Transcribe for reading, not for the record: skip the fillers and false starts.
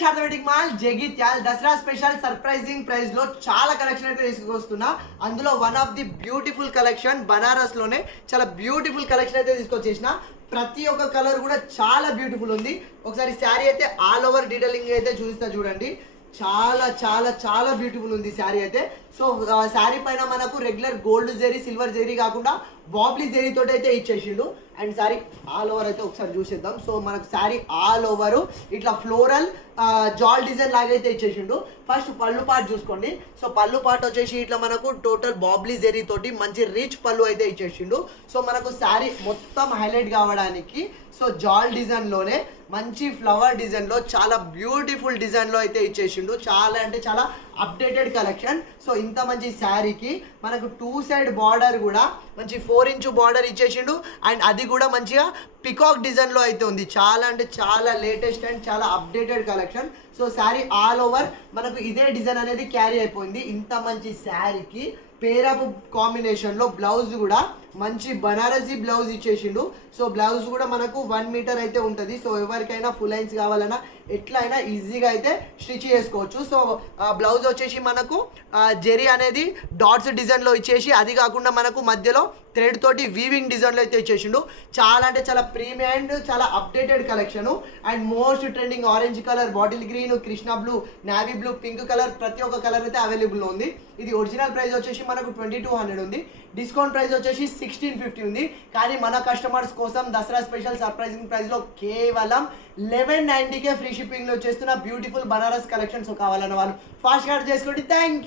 శారదాటిక్ mall Jagtial Dasara special surprising price లో చాలా collection అయితే తీసుకొస్తున్నా. అందులో one of the beautiful collection Banaras లోనే చాలా బ్యూటిఫుల్ కలెక్షన్ అయితే తీసుకొచ్చేసిన. ప్రతి ఒక్క కలర్ కూడా చాలా బ్యూటిఫుల్ ఉంది. ఒకసారి శారీ అయితే ఆల్ ఓవర్ డీటెయిలింగ్ అయితే చూపిస్తా చూడండి. చాలా చాలా చాలా బ్యూటిఫుల్ ఉంది శారీ అయితే. సో శారీ పైన మనకు regular gold zari silver zari కాకుండా బాబ్లీ జరీ తోటి అయితే ఇచ్చేసిండు. అండ్ శారీ ఆల్ ఓవర్ అయితే ఒకసారి చూసేద్దాం. సో మనకు శారీ ఆల్ ఓవర్ ఇట్లా ఫ్లోరల్ జాల్ డిజైన్ లాగా అయితే ఇచ్చేసిండు. ఫస్ట్ పళ్ళు పార్ట్ చూసుకోండి. సో పళ్ళు పార్ట్ వచ్చేసి ఇట్లా మనకు టోటల్ బాబ్లీ జరీ తోటి మంచి రిచ్ పళ్ళు అయితే ఇచ్చేసిండు. సో మనకు శారీ మొత్తం హైలైట్ కావడానికి సో జాల్ డిజైన్ లోనే మంచి ఫ్లవర్ డిజైన్ లో చాలా బ్యూటిఫుల్ డిజైన్ లో అయితే ఇచ్చేసిండు. చాలా అంటే చాలా అప్డేటెడ్ కలెక్షన్. సో ఇంత మంచి శారీకి మనకు 2 సైడ్ బార్డర్ కూడా మంచి 4 ఇంచ్ బార్డర్ ఇచ్చేసిండు. అండ్ అది కూడా మంచిగా పికాక్ డిజైన్ లో అయితే ఉంది. చాలా అంటే చాలా లేటెస్ట్ అండ్ చాలా updated collection. So sari all over మనకు ఇదే డిజైన్ అనేది క్యారీ అయిపోయింది. ఇంత మంచి శారీకి పేరప్ కాంబినేషన్ లో బ్లౌజ్ కూడా మంచి బనారసీ బ్లౌజ్ ఇచ్చేసిండు. సో బ్లౌజ్ కూడా మనకు 1 మీటర్ అయితే ఉంటుంది. సో ఎవరికైనా ఫుల్ లైన్స్ కావాలన్నా ఎట్లయినా ఈజీగా అయితే స్టిచ్ చేసుకోవచ్చు. సో బ్లౌజ్ వచ్చేసి మనకు జెరీ అనేది డాట్స్ డిజైన్ లో ఇచ్చేసి అది కాకుండా మనకు మధ్యలో థ్రెడ్ తోటి వీవింగ్ డిజైన్ లో అయితే ఇచ్చేసిండు. చాలా అంటే చాలా ప్రీమియం అండ్ చాలా updated collection. And most trending orange colour, bottle green, Krishna blue, navy blue, pink colour ప్రతి ఒక్క కలర్ అయితే అవైలబుల్ ఉంది. ఇది ఒరిజినల్ ప్రైస్ వచ్చేసి మనకు 2200 ఉంది. డిస్కౌంట్ ప్రైస్ వచ్చేసి 1650 ఉంది. కానీ మన కస్టమర్స్ కోసం దసరా స్పెషల్ సర్ప్రైజింగ్ ప్రైస్ లో కేవలం 1190కే ఫ్రీ షిప్పింగ్ లో చేస్తున్న బ్యూటిఫుల్ బనారస్ కలెక్షన్స్ కావాలన్న వాళ్ళు ఫాస్ట్ గా చేసుకోండి. Thank you.